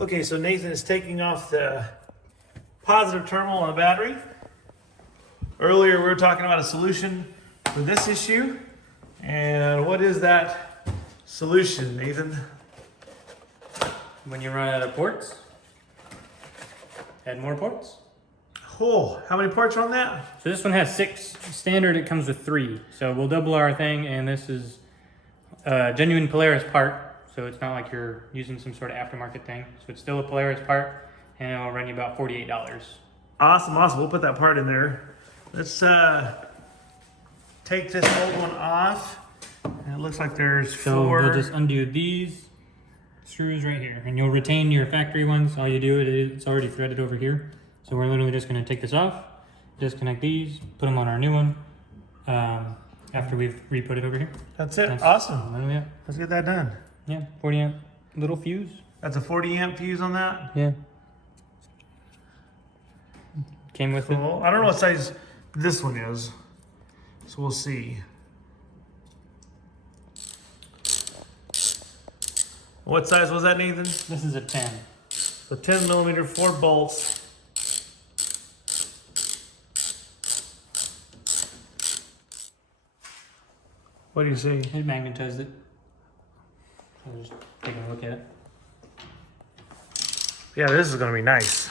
Okay, so Nathan is taking off the positive terminal on the battery. Earlier we were talking about a solution for this issue. And what is that solution, Nathan? When you run out of ports, add more ports. Oh, how many ports are on that? So this one has 6. Standard, it comes with 3. So we'll double our thing, and this is a genuine Polaris part. So it's not like you're using some sort of aftermarket thing. So it's still a Polaris part, and it'll run you about $48. Awesome, awesome. We'll put that part in there. Let's take this old one off. And it looks like there's 4. So you'll just undo these screws right here, and you'll retain your factory ones. All you do, it's already threaded over here. So we're literally just going to take this off, disconnect these, put them on our new one after we've re-put it over here. That's it. Awesome. Yeah. Let's get that done. Yeah, 40 amp little fuse. That's a 40 amp fuse on that? Yeah. Came with it. Cool. I don't know what size this one is, so we'll see. What size was that, Nathan? This is a 10. So 10 millimeter, 4 bolts. What do you see? It magnetized it. I'll just take a look at it. Yeah, this is gonna be nice.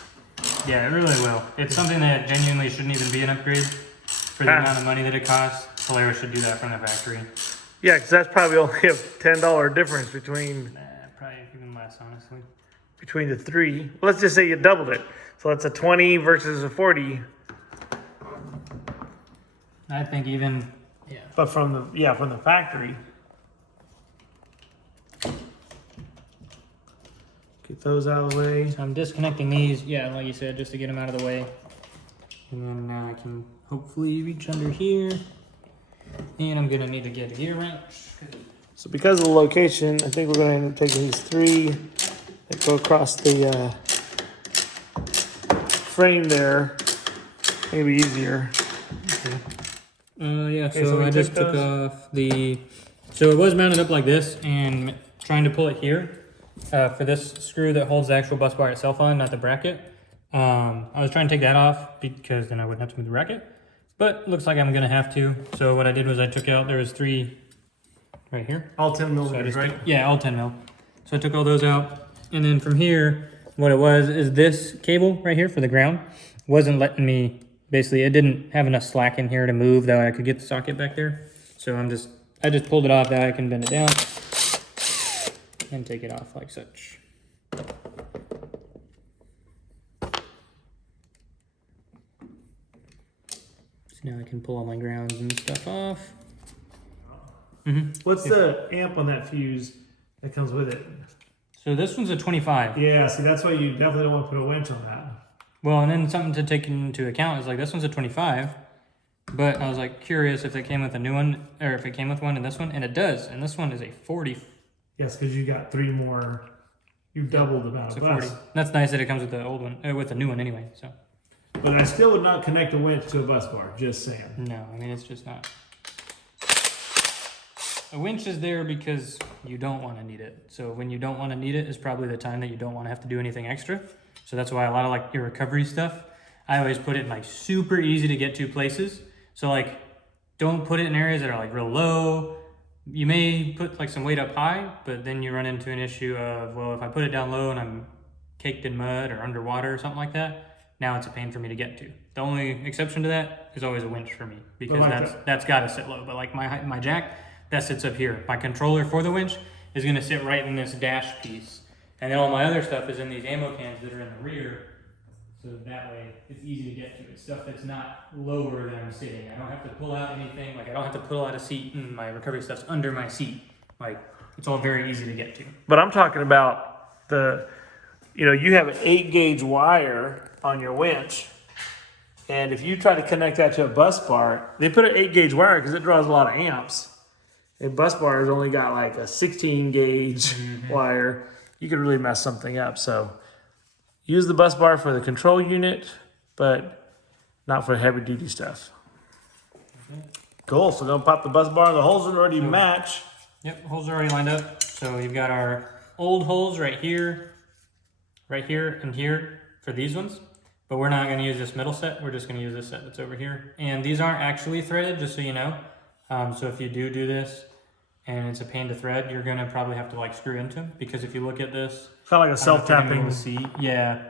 Yeah, it really will. It's something that genuinely shouldn't even be an upgrade for the amount of money that it costs. Polaris should do that from the factory. Yeah, because that's probably only a $10 difference between Probably even less, honestly. the 3. Let's just say you doubled it. So that's a 20 versus a 40. I think even, yeah. But from the factory. Get those out of the way. So I'm disconnecting these, yeah, like you said, just to get them out of the way. And then now I can hopefully reach under here. And I'm gonna need to get a gear wrench. So because of the location, I think we're going to end up taking these 3 that go across the frame there. Maybe easier. Okay. Yeah, Okay, so we I just took off the, so it was mounted up like this, and trying to pull it here for this screw that holds the actual bus bar itself on, not the bracket. I was trying to take that off because then I wouldn't have to move the bracket, but looks like I'm gonna have to. So what I did was I took out, there was 3 right here. All 10 So I millimeters, just right? took, yeah, all 10 mil. So I took all those out, and then from here, what it was is this cable right here for the ground wasn't letting me, basically it didn't have enough slack in here to move that I could get the socket back there. So I just pulled it off, that I can bend it down and take it off like such. So now I can pull all my grounds and stuff off. What's the amp on that fuse that comes with it? So this one's a 25. Yeah, see, that's why you definitely don't want to put a winch on that. Well, and then something to take into account is like this one's a 25, but I was like curious if it came with a new one, or if it came with one in this one, and it does, and this one is a 40. Yes, because you got 3 more. You doubled the amount of So 40. bus. That's nice that it comes with the old one, with the new one anyway. So But I still would not connect a winch to a bus bar. Just saying. no, I mean it's just not. A winch is there because you don't want to need it. So when you don't want to need it is probably the time that you don't want to have to do anything extra. So that's why a lot of like your recovery stuff, I always put it in like super easy to get to places. So like, don't put it in areas that are like real low. You may put like some weight up high, but then you run into an issue of, well, if I put it down low and I'm caked in mud or underwater or something like that, now it's a pain for me to get to. The only exception to that is always a winch for me, because that's got to sit low. But like my jack, that sits up here. My controller for the winch is going to sit right in this dash piece. And then all my other stuff is in these ammo cans that are in the rear. So that way it's easy to get to. It's stuff that's not lower than I'm sitting. I don't have to pull out anything. Like I don't have to pull out a seat, and my recovery stuff's under my seat. Like it's all very easy to get to. But I'm talking about you have an 8-gauge wire on your winch. And if you try to connect that to a bus bar, they put an 8-gauge wire because it draws a lot of amps. And bus bars only got like a 16-gauge wire. You could really mess something up. So use the bus bar for the control unit, but not for heavy duty stuff. Cool. So don't pop the bus bar. The holes already match. Yep, holes are already lined up. So you've got our old holes right here. right here and here for these ones. But we're not going to use this middle set. We're just going to use this set that's over here. And these aren't actually threaded, just so you know. So if you do this and it's a pain to thread, you're going to probably have to like screw into them. Because if you look at this, Kind of like a self-tapping. Yeah.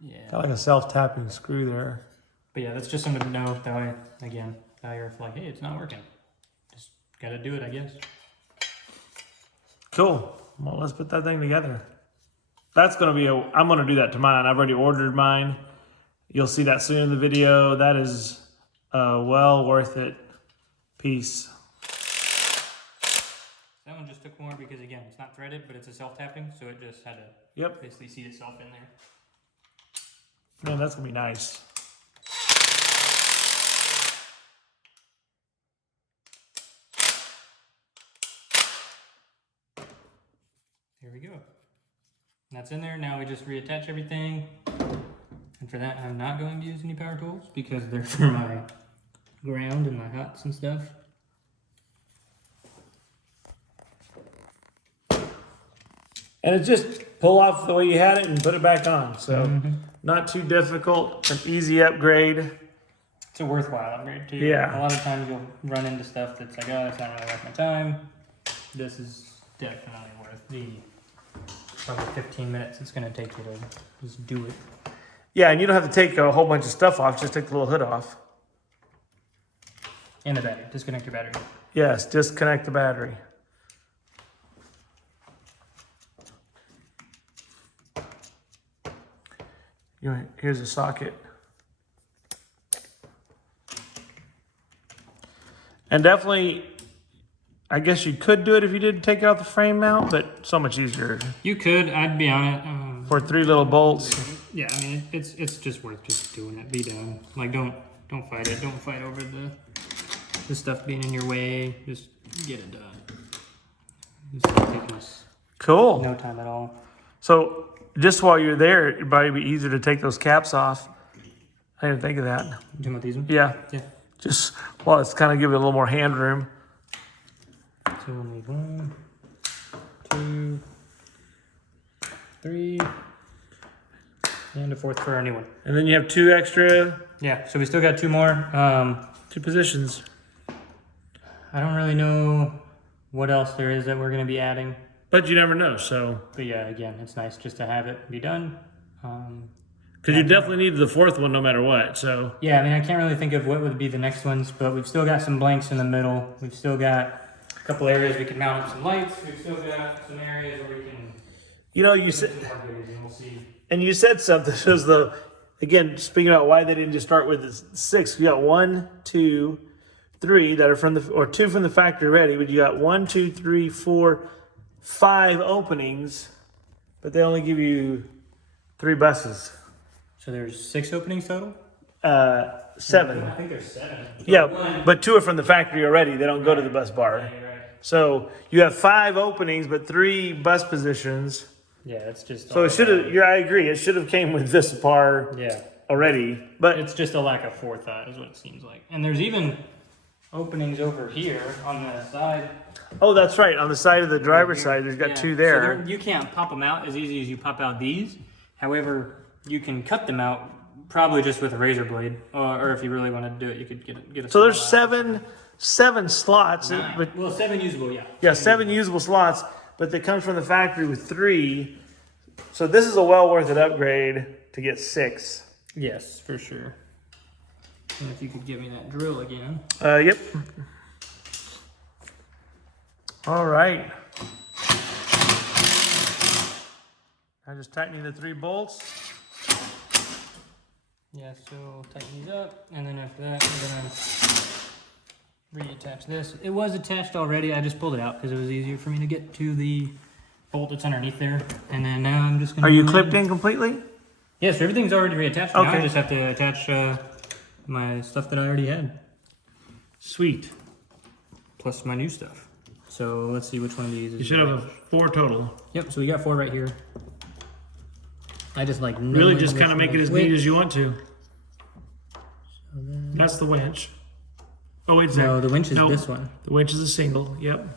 Kind of like a self-tapping screw there. But yeah, that's just something to know. That way, again, now you're like, hey, it's not working. Just got to do it, I guess. Cool. Well, let's put that thing together. That's going to be I'm going to do that to mine. I've already ordered mine. You'll see that soon in the video. That is a well worth it piece. That one just took more because, again, it's not threaded, but it's a self-tapping, so it just had to basically seat itself in there. Man, that's going to be nice. Here we go. And that's in there. Now we just reattach everything. And for that, I'm not going to use any power tools because they're for my ground and my huts and stuff. And it's just pull off the way you had it and put it back on. So not too difficult, an easy upgrade. It's a worthwhile upgrade too. Yeah. A lot of times you'll run into stuff that's like, oh, that's not really worth my time. This is definitely worth the probably 15 minutes it's going to take you to just do it. Yeah, and you don't have to take a whole bunch of stuff off. Just take the little hood off. And the battery. Disconnect your battery. Yes, disconnect the battery. Here's a socket. And definitely, I guess you could do it if you didn't take out the frame mount, but so much easier. You could. I'd be on it. For 3 little bolts. Yeah, I mean, it's just worth just doing it. Be done. Like, don't fight it. Don't fight over the stuff being in your way. Just get it done. It's taking us Cool. no time at all. So just while you're there, it'd probably be easier to take those caps off. I didn't think of that. You talking about these ones? Yeah. Yeah. Just, well, it's kind of give it a little more hand room. So we'll need 1, 2, 3, and a 4th for our new one. And then you have 2 extra, Yeah, so we still got 2 more. 2 positions. I don't really know what else there is that we're going to be adding. But you never know, so. But yeah, again, it's nice just to have it be done. Because you definitely need the 4th one no matter what, so. Yeah, I mean, I can't really think of what would be the next ones, but we've still got some blanks in the middle. We've still got a couple areas we can mount up some lights. We've still got some areas where we can. You know, you said, and we'll see. and you said something, was the, again, speaking about why they didn't just start with the 6, you got 1, 2, 3 that are from the, or 2 from the factory ready, but you got 1, 2, 3, 4, 5 openings, but they only give you 3 buses. So there's 6 openings total? 7. I think there's 7. Yeah, but 2 are from the factory already. They don't go to the bus bar. Yeah, you're right. So you have 5 openings, but 3 bus positions. Yeah, it's just. So it should have. Yeah, I agree. It should have came with this bar Yeah, already. But it's just a lack of forethought, is what it seems like. And there's even openings over here on the side. oh, that's right. On the side of the driver's side, there's got Yeah. 2 So there. you can't pop them out as easy as you pop out these. However, you can cut them out probably just with a razor blade, or if you really wanted to do it, you could get a. So there's small out. 7 slots. But Well, 7 usable, yeah. yeah, 7 usable slots. But they come from the factory with 3. So this is a well worth it upgrade to get 6. Yes, for sure. And if you could give me that drill again. Yep. All right. I'm just tightening the 3 bolts. Yeah, so tighten these up, and then after that, we're gonna reattach this. It was attached already. I just pulled it out because it was easier for me to get to the bolt that's underneath there. And then now I'm just gonna. Are you clipped in completely? Yeah, so everything's already reattached. Now I Okay. just have to attach my stuff that I already had, Sweet. plus my new stuff. So let's see which one of these is. You should have 4 total. Yep. So we got 4 right here. I just like Really knowing just which kind of make it one's as neat which. as you want to. That's the winch. Oh, wait a second. No, the winch is Nope. this one. The winch is a single. Yep.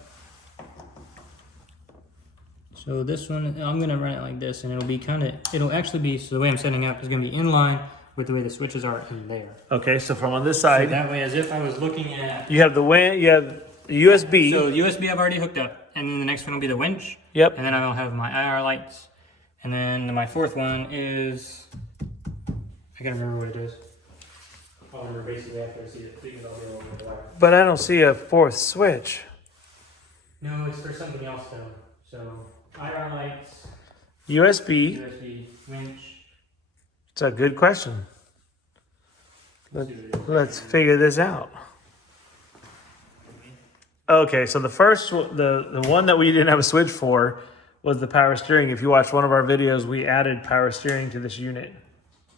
So this one, I'm gonna run it like this, and it'll actually be, so the way I'm setting up is gonna be in line with the way the switches are in there. Okay, so from on this So side, that way, as if I was looking at, you have the you have the USB. so USB I've already hooked up, and then the next one will be the winch. Yep. And then I'll have my IR lights, and then my fourth one is, I gotta remember what it is. I'll remember basically after I see it, because I'll be able to wire. But I don't see a fourth switch. No, it's for something else though. So IR lights, USB. USB, winch. It's a good question. Let's figure this out. Okay, so the first, the one that we didn't have a switch for was the power steering. If you watched one of our videos, we added power steering to this unit.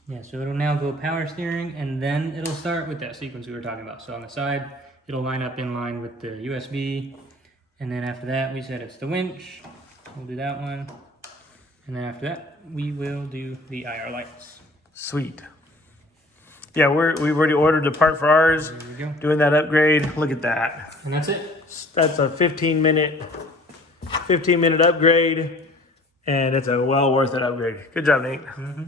Yeah, so it'll now go power steering, and then it'll start with that sequence we were talking about. So on the side, it'll line up in line with the USB, and then after that, we said it's the winch. We'll do that one, and then after that, we will do the IR lights. Sweet. Yeah, we've already ordered the part for ours. There we go. Doing that upgrade. Look at that. And that's it. That's a 15-minute upgrade, and it's a well worth it upgrade. Good job, Nate. Mm-hmm.